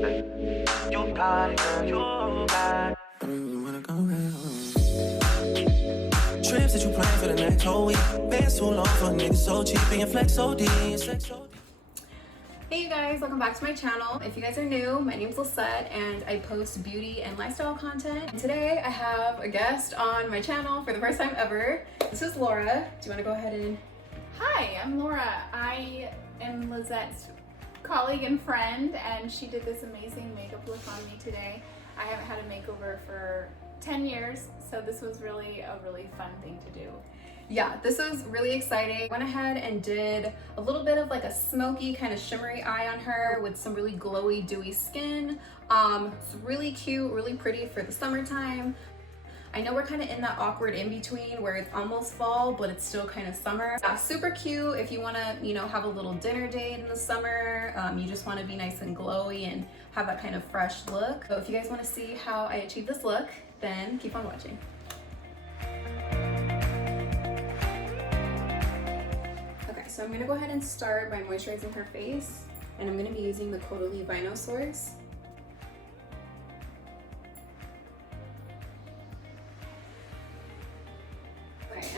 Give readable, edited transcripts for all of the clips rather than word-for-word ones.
You got it, girl, you got it. I don't even wanna go around. Trips that you plan for the next whole week. Been so long for a nigga so cheap and your flex so deep. Hey you guys, welcome back to my channel. If you guys are new, my name's Lisette and I post beauty and lifestyle content. Today I have a guest on my channel for the first time ever. This is Laura. Do you want to go ahead and... Hi, I'm Laura. I am Lisette's colleague and friend, and she did this amazing makeup look on me today. I haven't had a makeover for 10 years, so this was really a really fun thing to do. Yeah, this was really exciting. Went ahead and did a little bit of like a smoky kind of shimmery eye on her with some really glowy, dewy skin. It's really cute, really pretty for the summertime. I know we're kind of in that awkward in-between where it's almost fall, but it's still kind of summer. Yeah, super cute if you want to, you know, have a little dinner date in the summer. You just want to be nice and glowy and have that kind of fresh look. So if you guys want to see how I achieve this look, then keep on watching. Okay, so I'm going to go ahead and start by moisturizing her face, and I'm going to be using the Caudalie Vino Source.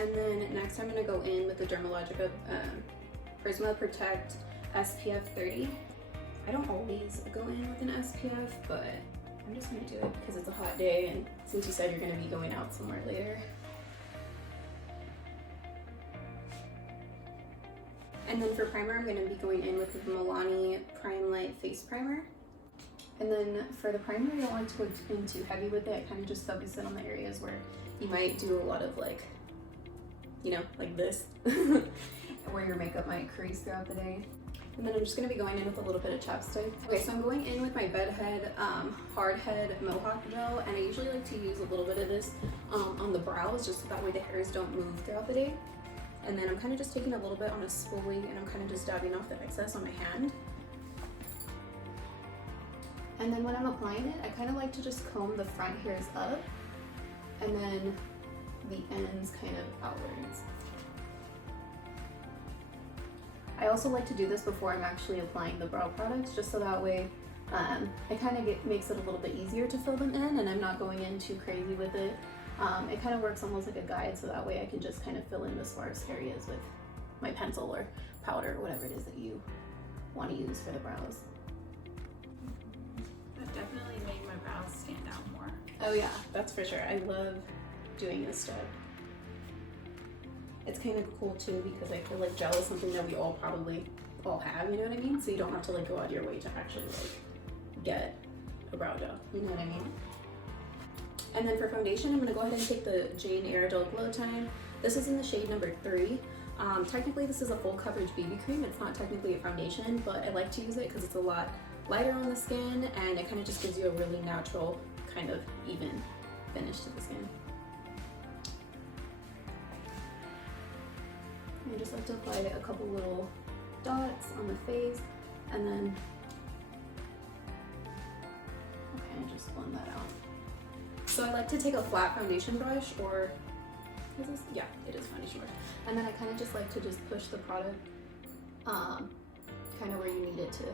And then next I'm going to go in with the Dermalogica Prisma Protect SPF 30. I don't always go in with an SPF, but I'm just going to do it because it's a hot day and since you said you're going to be going out somewhere later. And then for primer, I'm going to be going in with the Milani Prime Light Face Primer. And then for the primer, I don't like to go in too heavy with it. I kind of just focus it on the areas where you might do a lot of like, you know, like this, where your makeup might crease throughout the day. And then I'm just going to be going in with a little bit of chapstick. Okay, so I'm going in with my Bedhead Hard Head Mohawk Gel, and I usually like to use a little bit of this on the brows, just so that way the hairs don't move throughout the day. And then I'm kind of just taking a little bit on a spoolie, and I'm kind of just dabbing off the excess on my hand. And then when I'm applying it, I kind of like to just comb the front hairs up, and then the ends kind of outwards. I also like to do this before I'm actually applying the brow products, just so that way it kind of makes it a little bit easier to fill them in, and I'm not going in too crazy with it. It kind of works almost like a guide, so that way I can just kind of fill in the sparse areas with my pencil or powder or whatever it is that you want to use for the brows. That definitely made my brows stand out more. Oh yeah, that's for sure. I love doing this step. It's kind of cool too because I feel like gel is something that we all probably have, you know what I mean? So you don't have to like go out of your way to actually like get a brow gel, you know what I mean? And then for foundation, I'm going to go ahead and take the Jane Iredale Glow Time. This is in the shade number 3. Technically this is a full coverage BB cream. It's not technically a foundation, but I like to use it because it's a lot lighter on the skin and it kind of just gives you a really natural kind of even finish to the skin. I just like to apply a couple little dots on the face and then kind of just blend that out. So I like to take a flat foundation brush, or is this? Yeah, it is foundation brush. And then I kind of just like to just push the product kind of where you need it to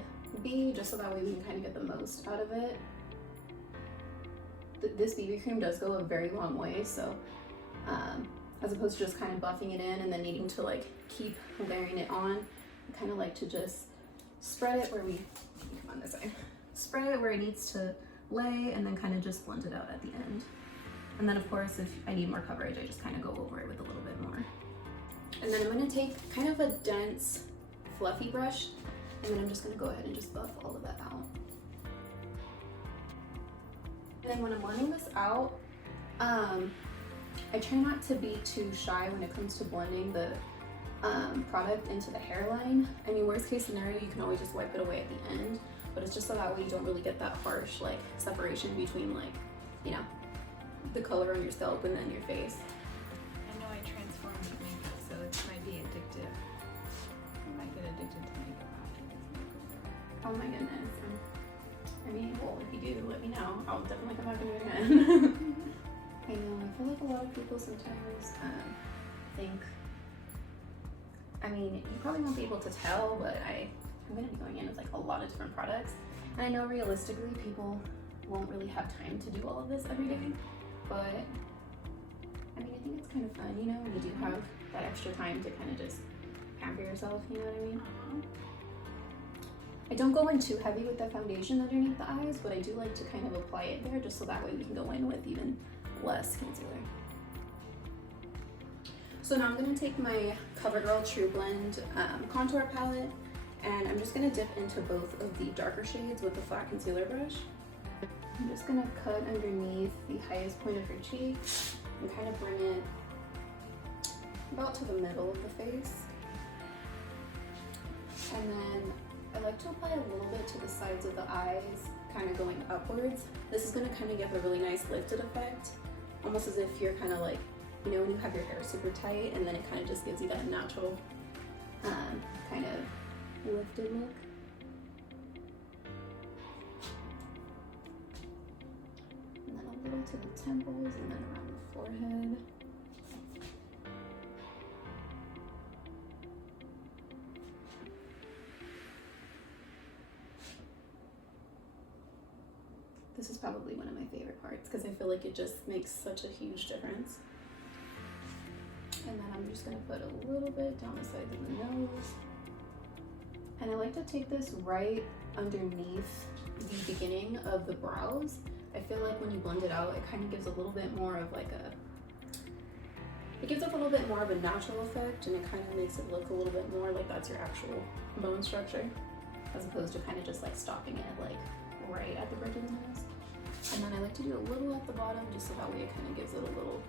be, just so that way we can kind of get the most out of it. This BB cream does go a very long way, so as opposed to just kind of buffing it in and then needing to like keep layering it on, I kind of like to just spread it where come on this side. Spread it where it needs to lay and then kind of just blend it out at the end. And then of course, if I need more coverage, I just kind of go over it with a little bit more. And then I'm going to take kind of a dense, fluffy brush, and then I'm just going to go ahead and just buff all of that out. And then when I'm blending this out, I try not to be too shy when it comes to blending the product into the hairline. I mean, worst case scenario, you can always just wipe it away at the end, but it's just so that way you don't really get that harsh like separation between like, you know, the color on your scalp and then your face. I know I transformed with makeup, so it might be addictive. I might get addicted to makeup after this makeover. Oh my goodness. I mean, well, if you do, let me know. I'll definitely come back and do it again. I know, I feel like a lot of people sometimes think, I mean, you probably won't be able to tell, but I'm going to be going in with like a lot of different products. And I know realistically people won't really have time to do all of this every day, but I mean, I think it's kind of fun, you know, when you do have that extra time to kind of just pamper yourself, you know what I mean? I don't go in too heavy with the foundation underneath the eyes, but I do like to kind of apply it there just so that way we can go in with even less concealer. So now I'm going to take my CoverGirl True Blend contour palette, and I'm just going to dip into both of the darker shades with the flat concealer brush. I'm just going to cut underneath the highest point of your cheek and kind of bring it about to the middle of the face. And then I like to apply a little bit to the sides of the eyes, kind of going upwards. This is going to kind of give a really nice lifted effect, almost as if you're kind of like, you know, when you have your hair super tight and then it kind of just gives you that natural kind of lifted look. And then a little to the temples and then around the forehead. This is probably one of my favorite parts because I feel like it just makes such a huge difference. And then I'm just gonna put a little bit down the sides of the nose. And I like to take this right underneath the beginning of the brows. I feel like when you blend it out, it kind of gives a little bit more of like it gives a little bit more of a natural effect, and it kind of makes it look a little bit more like that's your actual bone structure, as opposed to kind of just like stopping it like right at the bridge of the nose. And then I like to do a little at the bottom just so that way it kind of gives it a little,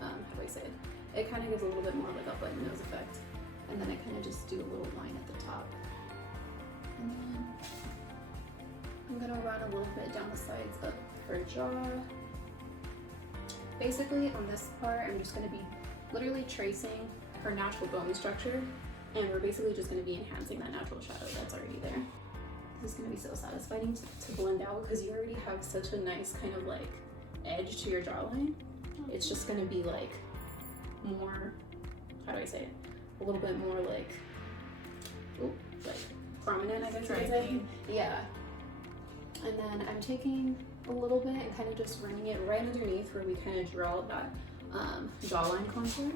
how do I say it? It kind of gives a little bit more like a button nose effect. And then I kind of just do a little line at the top. And then I'm gonna run a little bit down the sides of her jaw. Basically on this part, I'm just gonna be literally tracing her natural bone structure, and we're basically just gonna be enhancing that natural shadow that's already there. This is gonna be so satisfying to blend out because you already have such a nice kind of like edge to your jawline. It's just gonna be like more, how do I say it? A little bit more like, like prominent, I guess you could say. Yeah. And then I'm taking a little bit and kind of just running it right underneath where we kind of draw that jawline contour.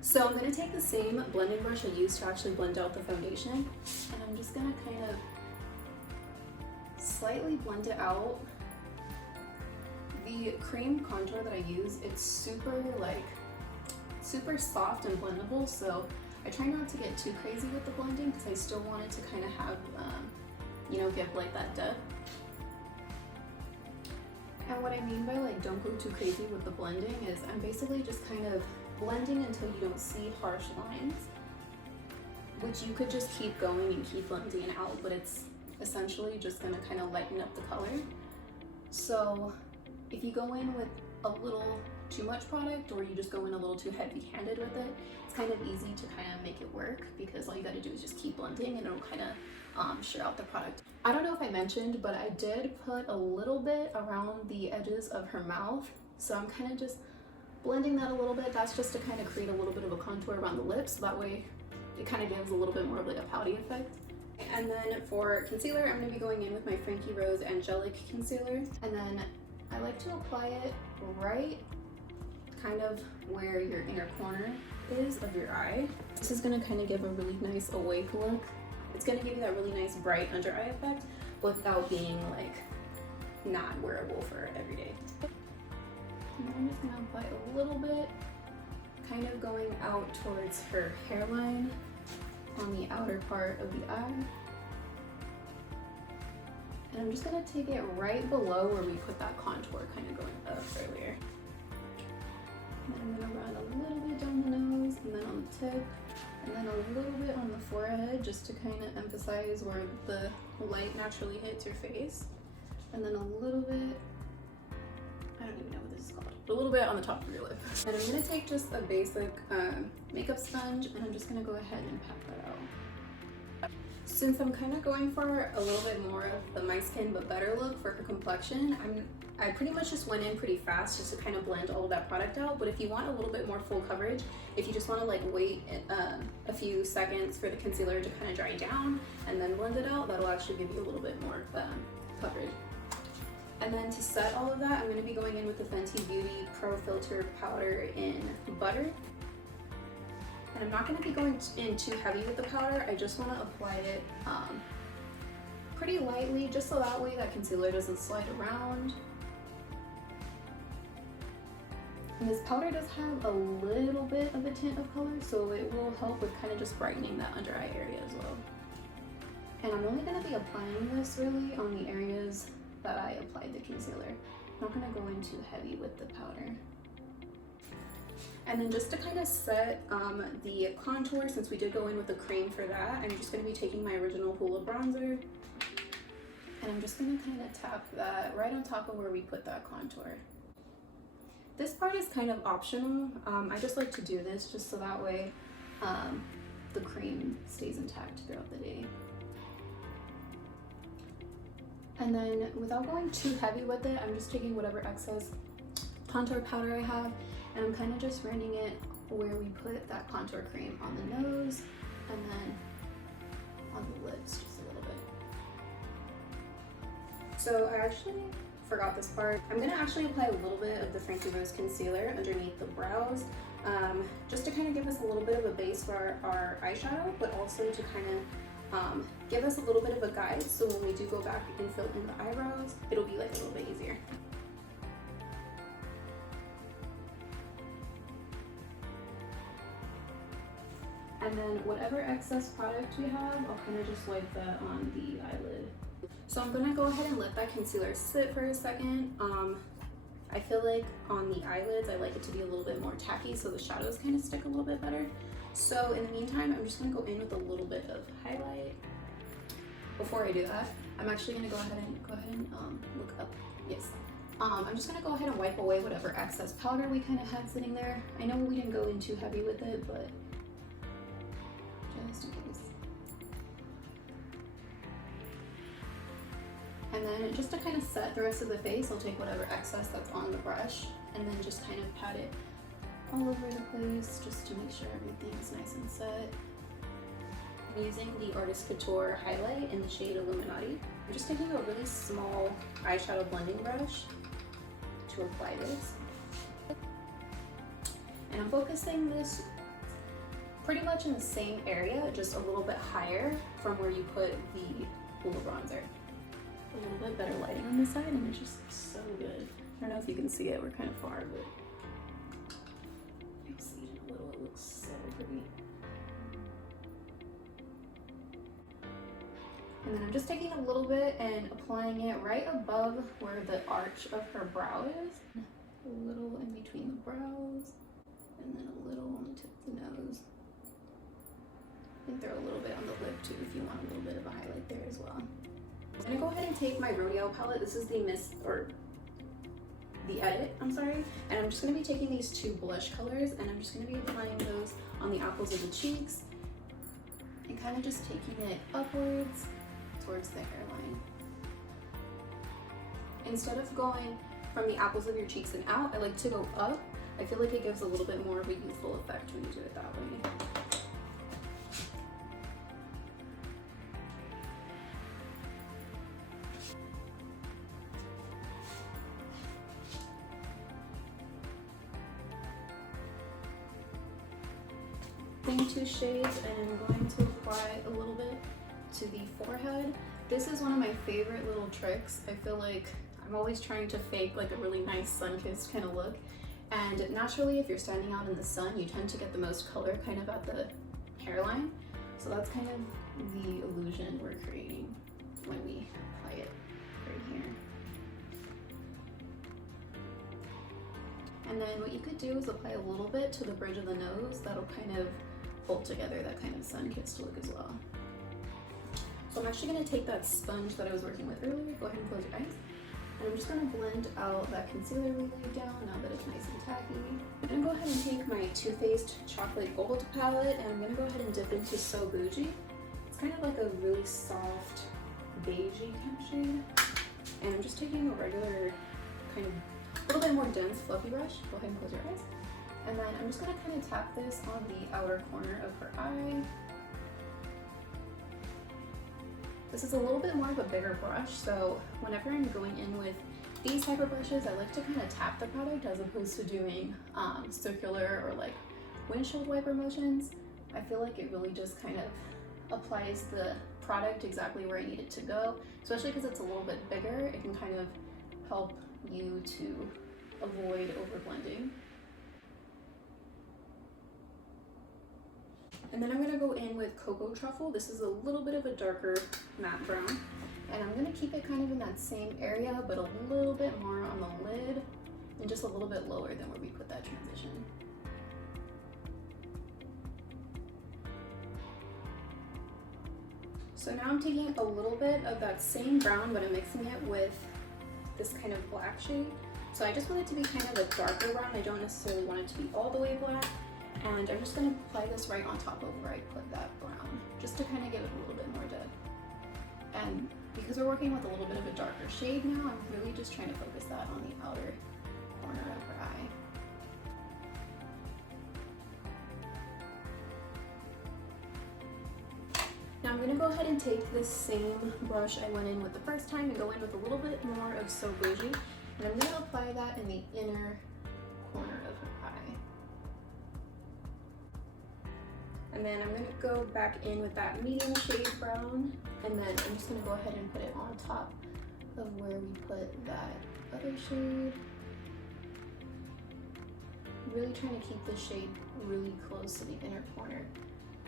So I'm going to take the same blending brush I used to actually blend out the foundation, and I'm just going to kind of slightly blend it out. The cream contour that I use, it's super soft and blendable, so I try not to get too crazy with the blending because I still want it to kind of have, you know, give like that depth. And what I mean by like don't go too crazy with the blending is I'm basically just kind of blending until you don't see harsh lines, which you could just keep going and keep blending it out, but it's essentially just gonna kind of lighten up the color. So if you go in with a little too much product or you just go in a little too heavy-handed with it, it's kind of easy to kind of make it work because all you gotta do is just keep blending and it'll kind of share out the product. I don't know if I mentioned, but I did put a little bit around the edges of her mouth, so I'm kind of just blending that a little bit. That's just to kind of create a little bit of a contour around the lips, so that way it kind of gives a little bit more of like a pouty effect. And then for concealer, I'm going to be going in with my Frankie Rose Angelique concealer, and then I like to apply it right kind of where your inner corner is of your eye. This is going to kind of give a really nice awake look. It's going to give you that really nice bright under eye effect without being like not wearable for every day. And then I'm just going to apply a little bit, kind of going out towards her hairline on the outer part of the eye. And I'm just going to take it right below where we put that contour kind of going up earlier. And then I'm going to run a little bit down the nose and then on the tip, and then a little bit on the forehead just to kind of emphasize where the light naturally hits your face. And then a little bit, I don't even know what this is called, but a little bit on the top of your lip. And I'm going to take just a basic makeup sponge and I'm just going to go ahead and pat that out. Since I'm kind of going for a little bit more of the my skin but better look for her complexion, I pretty much just went in pretty fast just to kind of blend all of that product out. But if you want a little bit more full coverage, if you just want to like wait a few seconds for the concealer to kind of dry down and then blend it out, that'll actually give you a little bit more coverage. And then to set all of that, I'm going to be going in with the Fenty Beauty Pro Filter Powder in Butter. And I'm not going to be going in too heavy with the powder. I just want to apply it pretty lightly, just so that way that concealer doesn't slide around. And this powder does have a little bit of a tint of color, so it will help with kind of just brightening that under eye area as well. And I'm only going to be applying this really on the areas that I applied the concealer. I'm not going to go in too heavy with the powder. And then just to kind of set the contour, since we did go in with the cream for that, I'm just going to be taking my original Hoola bronzer, and I'm just going to kind of tap that right on top of where we put that contour. This part is kind of optional. I just like to do this just so that way the cream stays intact throughout the day. And then without going too heavy with it, I'm just taking whatever excess contour powder I have, and I'm kind of just running it where we put that contour cream on the nose and then on the lips just a little bit. So I actually forgot this part. I'm gonna actually apply a little bit of the Frankie Rose concealer underneath the brows, just to kind of give us a little bit of a base for our eyeshadow, but also to kind of give us a little bit of a guide, so when we do go back and fill in the eyebrows, it'll be like a little bit easier. And then whatever excess product we have, I'll kind of just wipe that on the eyelid. So I'm gonna go ahead and let that concealer sit for a second. I feel like on the eyelids, I like it to be a little bit more tacky so the shadows kind of stick a little bit better. So in the meantime, I'm just gonna go in with a little bit of highlight. Before I do that, I'm actually gonna go ahead and look up. Yes. I'm just gonna go ahead and wipe away whatever excess powder we kind of had sitting there. I know we didn't go in too heavy with it, but just in case. And then just to kind of set the rest of the face, I'll take whatever excess that's on the brush and then just kind of pat it all over the place just to make sure everything's nice and set. I'm using the Artist Couture highlight in the shade Illuminati. I'm just taking a really small eyeshadow blending brush to apply this. And I'm focusing this pretty much in the same area, just a little bit higher from where you put the Hoola bronzer. A little bit better lighting on this side, and it just looks so good. I don't know if you can see it, we're kind of far, but you'll see it in a little, it looks so pretty. And then I'm just taking a little bit and applying it right above where the arch of her brow is. A little in between the brows, and then a little on the tip of the nose. And throw a little bit on the lip too if you want a little bit of a highlight there as well. I'm gonna go ahead and take my Rodeo palette. This is the Edit, I'm sorry. And I'm just gonna be taking these two blush colors, and I'm just gonna be applying those on the apples of the cheeks and kind of just taking it upwards towards the hairline. Instead of going from the apples of your cheeks and out, I like to go up. I feel like it gives a little bit more of a youthful effect when you do it that way. Two shades, and I'm going to apply a little bit to the forehead. This is one of my favorite little tricks. I feel like I'm always trying to fake like a really nice sun-kissed kind of look, and naturally if you're standing out in the sun, you tend to get the most color kind of at the hairline, so that's kind of the illusion we're creating when we apply it right here. And then what you could do is apply a little bit to the bridge of the nose. That'll kind of hold together that kind of sun-kissed look as well. So I'm actually going to take that sponge that I was working with earlier. Go ahead and close your eyes. And I'm just going to blend out that concealer we laid down now that it's nice and tacky. I'm going to go ahead and take my Too Faced Chocolate Gold palette, and I'm going to go ahead and dip into So Bougie. It's kind of like a really soft beigey kind of shade. And I'm just taking a regular kind of a little bit more dense, fluffy brush. Go ahead and close your eyes. And then I'm just gonna kind of tap this on the outer corner of her eye. This is a little bit more of a bigger brush, so whenever I'm going in with these type of brushes, I like to kind of tap the product as opposed to doing circular or like windshield wiper motions. I feel like it really just kind of applies the product exactly where I need it to go, especially because it's a little bit bigger. It can kind of help you to avoid over blending. And then I'm gonna go in with Cocoa Truffle. This is a little bit of a darker matte brown. And I'm gonna keep it kind of in that same area, but a little bit more on the lid and just a little bit lower than where we put that transition. So now I'm taking a little bit of that same brown, but I'm mixing it with this kind of black shade. So I just want it to be kind of a darker brown. I don't necessarily want it to be all the way black. And I'm just gonna apply this right on top of where I put that brown, just to kind of give it a little bit more depth. And because we're working with a little bit of a darker shade now, I'm really just trying to focus that on the outer corner of her eye. Now I'm gonna go ahead and take this same brush I went in with the first time and go in with a little bit more of So Bougie. And I'm gonna apply that in the inner corner of her eye. And then I'm gonna go back in with that medium shade brown, and then I'm just gonna go ahead and put it on top of where we put that other shade. Really trying to keep the shade really close to the inner corner,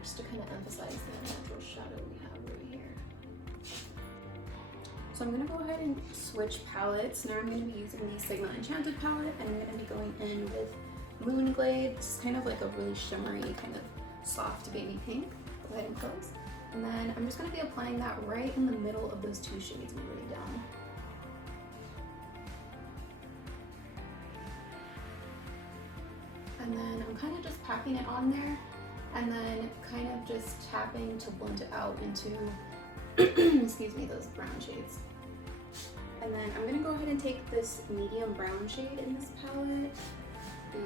just to kind of emphasize the natural shadow we have right here. So I'm gonna go ahead and switch palettes. Now I'm gonna be using the Sigma Enchanted palette, and I'm gonna be going in with Moonglade. It's kind of like a really shimmery kind of soft baby pink. Go ahead and close. And then I'm just gonna be applying that right in the middle of those two shades we laid down. And then I'm kind of just packing it on there, and then kind of just tapping to blend it out into, excuse me, those brown shades. And then I'm gonna go ahead and take this medium brown shade in this palette,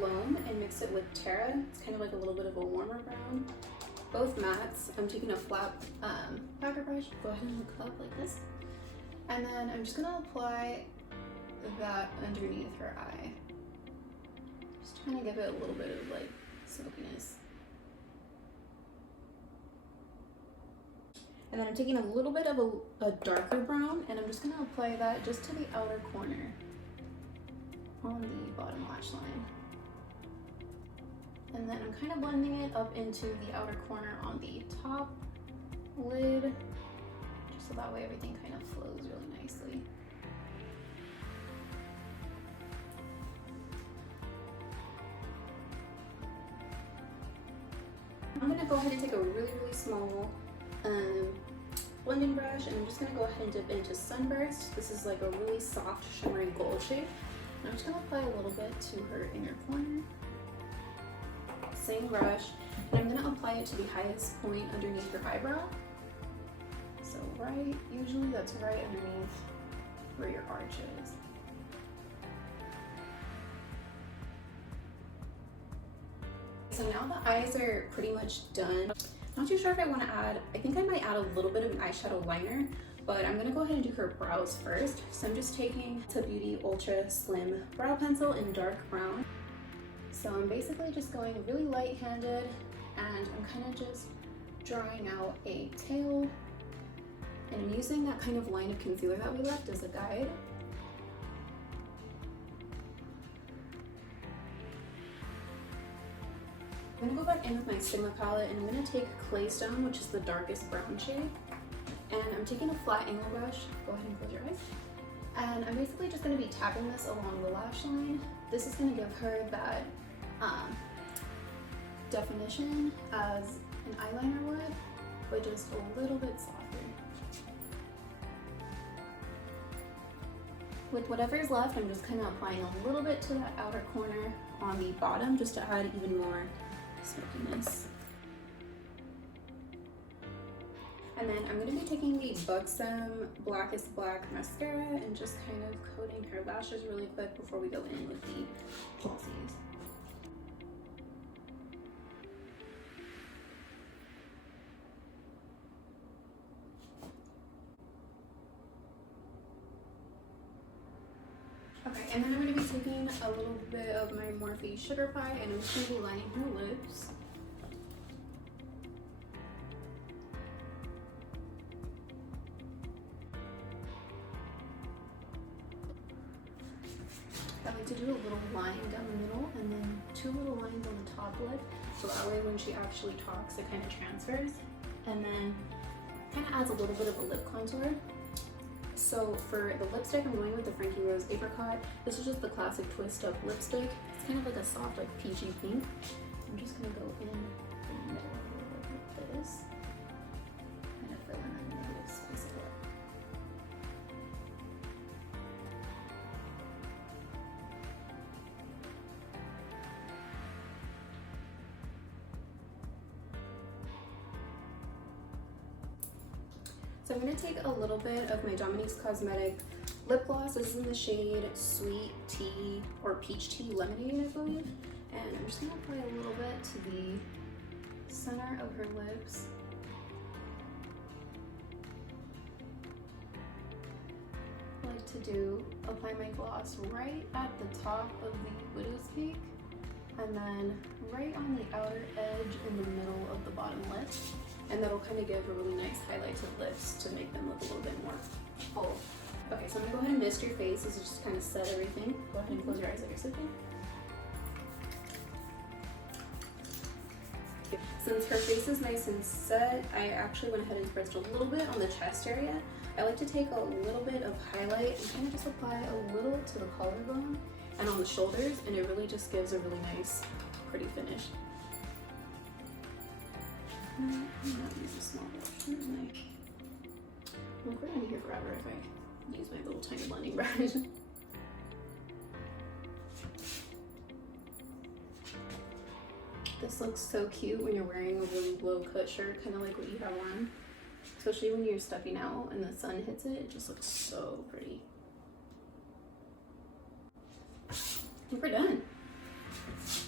Loam, and mix it with Terra. It's kind of like a little bit of a warmer brown. Both mattes. I'm taking a flat packer brush. Go ahead and hook it up like this. And then I'm just gonna apply that underneath her eye. Just trying to give it a little bit of like smokiness. And then I'm taking a little bit of a darker brown, and I'm just gonna apply that just to the outer corner on the bottom lash line. And then I'm kind of blending it up into the outer corner on the top lid, just so that way everything kind of flows really nicely. I'm gonna go ahead and take a really small blending brush, and I'm just gonna go ahead and dip into Sunburst. This is like a really soft, shimmery gold shade. And I'm just gonna apply a little bit to her inner corner. Same brush, and I'm gonna apply it to the highest point underneath her eyebrow. So usually that's right underneath where your arch is. So now the eyes are pretty much done. Not too sure if I want to add, I think I might add a little bit of an eyeshadow liner, but I'm gonna go ahead and do her brows first. So I'm just taking Ulta Beauty Ultra Slim Brow Pencil in dark brown. So I'm basically just going really light-handed, and I'm kind of just drawing out a tail, and I'm using that kind of line of concealer that we left as a guide. I'm gonna go back in with my Sigma palette, and I'm gonna take Claystone, which is the darkest brown shade, and I'm taking a flat angle brush. Go ahead and close your eyes. And I'm basically just gonna be tapping this along the lash line. This is gonna give her that definition as an eyeliner would, but just a little bit softer. With whatever's left, I'm just kind of applying a little bit to that outer corner on the bottom, just to add even more smokiness. And then I'm going to be taking the Buxom Blackest Black mascara and just kind of coating her lashes really quick before we go in with the falsies. Okay, and then I'm going to be taking a little bit of my Morphe Sugar Pie and I'm just going to be lining her lips. I like to do a little line down the middle and then 2 little lines on the top lip, so that way when she actually talks it kind of transfers, and then kind of adds a little bit of a lip contour. So for the lipstick, I'm going with the Frankie Rose Apricot. This is just the classic twist up lipstick. It's kind of like a soft, like peachy pink. I'm just gonna go in the middle like this, kind of fill in that negative space of lip. So I'm going to take a little bit of my Dominique's Cosmetic lip gloss. This is in the shade Sweet Tea or Peach Tea Lemonade, I believe. And I'm just going to apply a little bit to the center of her lips. I like to apply my gloss right at the top of the widow's peak, and then right on the outer edge in the middle of the bottom lip. And that'll kind of give a really nice highlight to the lips to make them look a little bit more full. Okay, so I'm gonna go ahead and mist your face. This is just kind of set everything. Go ahead and close your eyes like you're sleeping. Since her face is nice and set, I actually went ahead and spritzed a little bit on the chest area. I like to take a little bit of highlight and kind of just apply a little to the collarbone and on the shoulders, and it really just gives a really nice, pretty finish. I'm not use a small brush. Here's my. Look, we're gonna be here forever if I use my little tiny blending brush. This looks so cute when you're wearing a really low cut shirt, kind of like what you have on. Especially when you're stepping out and the sun hits it, it just looks so pretty. I think we're done.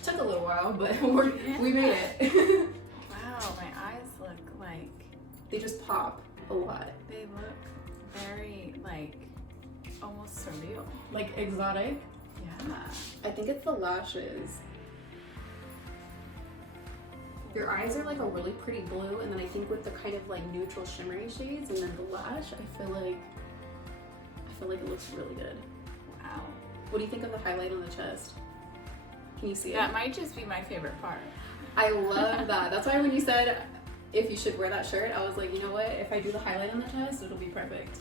Took a little while, but we made it. Wow, my eyes look like They just pop a lot. they look very like almost surreal. Like exotic. Yeah. I think it's the lashes. Your eyes are like a really pretty blue, and then I think with the kind of like neutral shimmery shades and then the lash, I feel like it looks really good. Wow. What do you think of the highlight on the chest? Can you see it? That might just be my favorite part. I love that. That's why when you said if you should wear that shirt, I was like, you know what? If I do the highlight on the chest, it'll be perfect.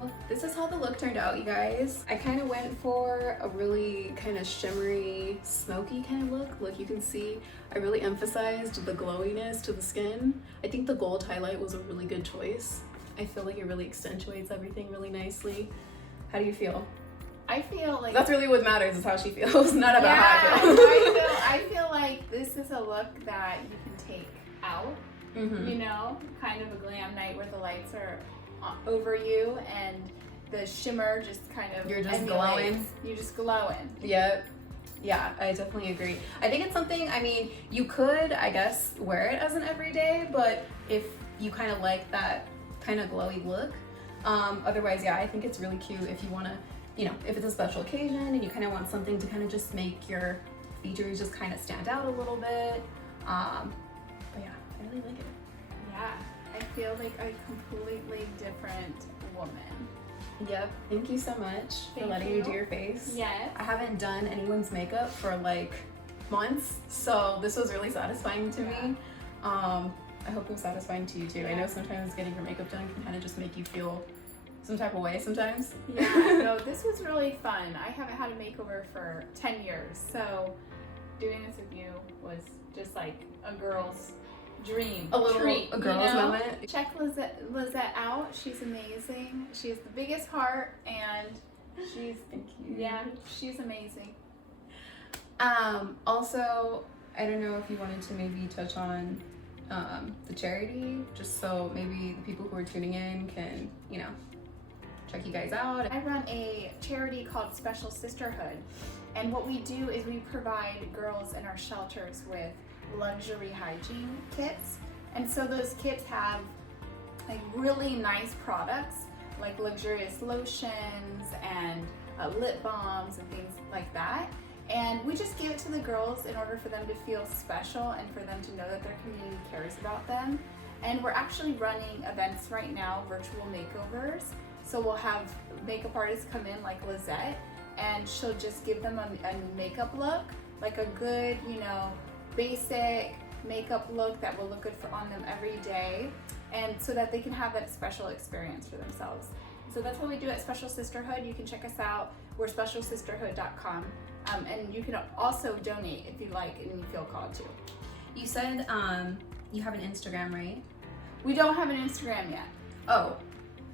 Well, this is how the look turned out, you guys. I kind of went for a really kind of shimmery, smoky kind of look. Look, you can see I really emphasized the glowiness to the skin. I think the gold highlight was a really good choice. I feel like it really accentuates everything really nicely. How do you feel? I feel like That's really what matters, is how she feels, not about how I feel. I feel like this is a look that you can take out. Mm-hmm. You know, kind of a glam night where the lights are over you and the shimmer just kind of You're just emulates. glowing. You're just glowing. Yep. Yeah, I definitely agree. I think it's something, I mean, you could, I guess, wear it as an everyday, but if you kind of like that kind of glowy look, otherwise, yeah, I think it's really cute if you want to, you know, if it's a special occasion and you kind of want something to kind of just make your features just kind of stand out a little bit. But yeah, I really like it. Yeah, I feel like a completely different woman. Yep. Thank you so much for Thank letting you. me do your face. Yes. I haven't done anyone's makeup for like months, so this was really satisfying to me. I hope it was satisfying to you too. I know sometimes getting your makeup done can kind of just make you feel some type of way sometimes. Yeah, no, this was really fun. I haven't had a makeover for 10 years, so doing this with you was just like a girl's dream. A little treat, a girl's you know? moment. Check Lisette out. She's amazing. She has the biggest heart, and she's Thank you. yeah, she's amazing. Also, I don't know if you wanted to maybe touch on the charity, just so maybe the people who are tuning in can, you know, check you guys out. I run a charity called Special Sisterhood, and what we do is we provide girls in our shelters with luxury hygiene kits. And so those kits have like really nice products like luxurious lotions and lip balms and things like that. And we just give it to the girls in order for them to feel special and for them to know that their community cares about them. And we're actually running events right now, virtual makeovers. So we'll have makeup artists come in like Lisette, and she'll just give them a makeup look, like a good, you know, basic makeup look that will look good on them every day, and so that they can have that special experience for themselves. So that's what we do at Special Sisterhood. You can check us out. We're specialsisterhood.com. And you can also donate if you like and you feel called to. You said you have an Instagram, right? We don't have an Instagram yet. Oh,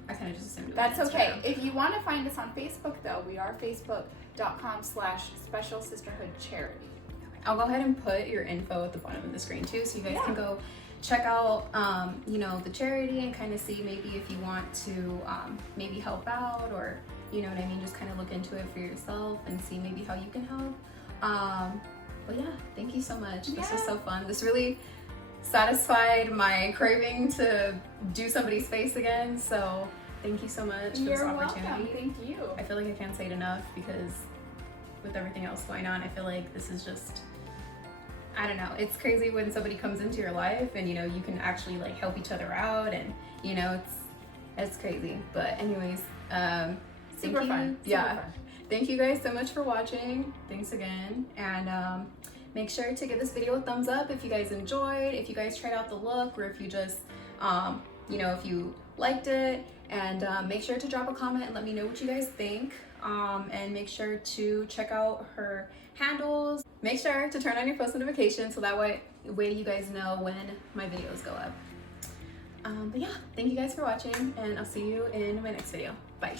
I kind of just assumed it was That's Instagram. okay. If you want to find us on Facebook though, we are facebook.com/Special Sisterhood Charity. I'll go ahead and put your info at the bottom of the screen too, so you guys can go check out, you know, the charity and kind of see maybe if you want to maybe help out, or you know what I mean, just kind of look into it for yourself and see maybe how you can help. But yeah, thank you so much. This was so fun. This really satisfied my craving to do somebody's face again. So thank you so much for this opportunity. Welcome. Thank you. I feel like I can't say it enough, because with everything else going on, I feel like this is just, I don't know, it's crazy when somebody comes into your life and you know you can actually like help each other out, and you know it's crazy. But anyways, Super fun. Yeah, thank you guys so much for watching. Thanks again, and make sure to give this video a thumbs up if you guys enjoyed, if you guys tried out the look, or if you just you know, if you liked it. And make sure to drop a comment and let me know what you guys think. And make sure to check out her handles. Make sure to turn on your post notifications so that way you guys know when my videos go up. But yeah, thank you guys for watching, and I'll see you in my next video. Bye.